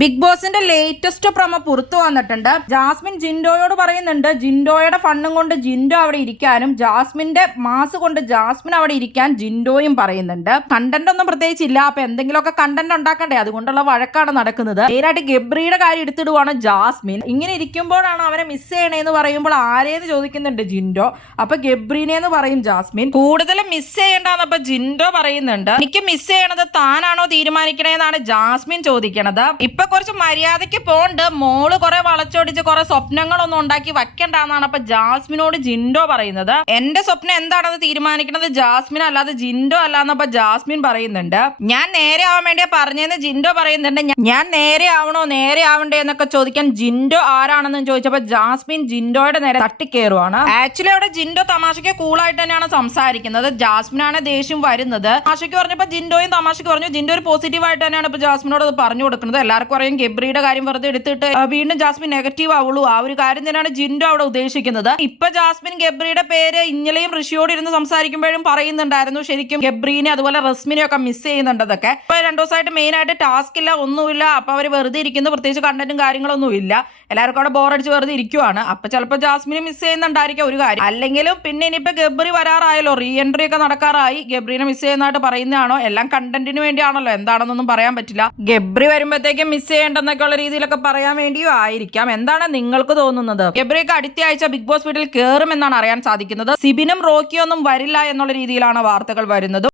Big ബോസിന്റെ latest promo പുറത്തു വന്നിട്ടുണ്ട്. ജാസ്മിൻ ജിൻഡോയോട് പറയുന്നുണ്ട് ജിൻഡോയുടെ ഫണ്ണും കൊണ്ട് ജിൻഡോ അവിടെ ഇരിക്കാനും ജാസ്മിന്റെ മാസ് കൊണ്ട് ജാസ്മിൻ അവിടെ ഇരിക്കാൻ ജിൻഡോയും പറയുന്നുണ്ട്. കണ്ടന്റ് ഒന്നും പ്രത്യേകിച്ചില്ല, അപ്പൊ എന്തെങ്കിലുമൊക്കെ കണ്ടന്റ് ഉണ്ടാക്കണ്ടേ, അതുകൊണ്ടുള്ള വഴക്കാണ് നടക്കുന്നത്. മെയിനായിട്ട് ഗബ്രിയുടെ കാര്യം എടുത്തിടുവാണ് ജാസ്മിൻ. ഇങ്ങനെ ഇരിക്കുമ്പോഴാണ് അവരെ മിസ് ചെയ്യണേന്ന് പറയുമ്പോൾ ആരേന്ന് ചോദിക്കുന്നുണ്ട് ജിൻഡോ. അപ്പൊ ഗബ്രീനെ എന്ന് പറയും ജാസ്മിൻ. കൂടുതലും മിസ് ചെയ്യേണ്ടെന്നപ്പോ ജിൻഡോ പറയുന്നുണ്ട് എനിക്ക് മിസ് ചെയ്യണത് താനാണോ തീരുമാനിക്കണേന്നാണ് ജാസ്മിൻ ചോദിക്കണത്. ഇപ്പൊ കുറച്ച് മര്യാദയ്ക്ക് പോണ്ട്, മോള് കുറെ വളച്ചൊടിച്ച് കുറെ സ്വപ്നങ്ങളൊന്നും ഉണ്ടാക്കി വയ്ക്കണ്ടെന്നാണ് അപ്പൊ ജാസ്മിനോട് ജിൻഡോ പറയുന്നത്. എന്റെ സ്വപ്നം എന്താണെന്ന് തീരുമാനിക്കുന്നത് ജാസ്മിൻ അല്ലാതെ ജിൻഡോ അല്ലാന്നപ്പോ ജാസ്മിൻ പറയുന്നുണ്ട്. ഞാൻ നേരെ ആവാൻ വേണ്ടിയാ പറഞ്ഞെന്ന് ജിൻഡോ പറയുന്നുണ്ട്. ഞാൻ നേരെ ആവണോ നേരെ ആവണ്ടേ എന്നൊക്കെ ചോദിക്കാൻ ജിൻഡോ ആരാണെന്ന് ചോദിച്ചപ്പോ ജാസ്മിൻ ജിൻഡോയുടെ നേരെ തട്ടിക്കേറുവാണ്. ആക്ച്വലി അവിടെ ജിൻഡോ തമാശയ്ക്ക് കൂളായിട്ട് തന്നെയാണ് സംസാരിക്കുന്നത്. ജാസ്മിനാണ് ദേഷ്യം വരുന്നത്. തമാശയ്ക്ക് പറഞ്ഞപ്പോ ജിൻഡോയും തമാശയ്ക്ക് പറഞ്ഞു. ജിൻഡോ ഒരു പോസിറ്റീവായിട്ട് തന്നെയാണ് ഇപ്പൊ ജാസ്മിനോട് പറഞ്ഞു കൊടുക്കുന്നത്. എല്ലാവർക്കും അറിയാം ഗബ്രിയുടെ കാര്യം വെറുതെ എടുത്തിട്ട് വീണ്ടും ജാസ്മിൻ നെഗറ്റീവ് ആവുള്ളൂ. ആ ഒരു കാര്യം തന്നെയാണ് ജിൻഡോ അവിടെ ഉദ്ദേശിക്കുന്നത്. ഇപ്പൊ ജാസ്മിൻ ഗബ്രിയുടെ പേര് ഇന്നലെയും ഋഷിയോട് ഇരുന്ന് സംസാരിക്കുമ്പോഴും പറയുന്നുണ്ടായിരുന്നു ശരിക്കും ഗബ്രീനെ അതുപോലെ റസ്മിനെ ഒക്കെ മിസ് ചെയ്യുന്നുണ്ടതൊക്കെ. ഇപ്പൊ 2 ദിവസമായിട്ട് മെയിൻ ആയിട്ട് ടാസ്ക് ഇല്ല, ഒന്നുമില്ല. അപ്പൊ അവര് വെറുതെ ഇരിക്കുന്നു, പ്രത്യേകിച്ച് കണ്ടന്റും കാര്യങ്ങളൊന്നും ഇല്ല. എല്ലാവർക്കും അവിടെ ബോറടിച്ച് വെറുതെ ഇരിക്കുവാണ്. അപ്പൊ ചിലപ്പോൾ ജാസ്മിനെ മിസ് ചെയ്യുന്നുണ്ടായിരിക്കും ഒരു കാര്യം. അല്ലെങ്കിലും പിന്നെ ഇനിയിപ്പോ ഗബ്രി വരാറായല്ലോ, റീ എൻട്രി ഒക്കെ നടക്കാറായി. ഗബ്രീനെ മിസ് ചെയ്യുന്നതായിട്ട് പറയുന്നതാണോ, എല്ലാം കണ്ടന്റിന് വേണ്ടിയാണല്ലോ, എന്താണെന്നൊന്നും പറയാൻ പറ്റില്ല. ഗബ്രി വരുമ്പോഴത്തേക്കും മിസ് ചെയ്യേണ്ടെന്നൊക്കെയുള്ള രീതിയിലൊക്കെ പറയാൻ വേണ്ടിയോ ആയിരിക്കാം. എന്താണ് നിങ്ങൾക്ക് തോന്നുന്നത്? ഗബ്രിയൊക്കെ അടുത്ത ആഴ്ച ബിഗ് ബോസ് വീട്ടിൽ കയറുമെന്നാണ് അറിയാൻ സാധിക്കുന്നത്. സിബിനും റോക്കിയൊന്നും വരില്ല എന്നുള്ള രീതിയിലാണ് വാർത്തകൾ വരുന്നത്.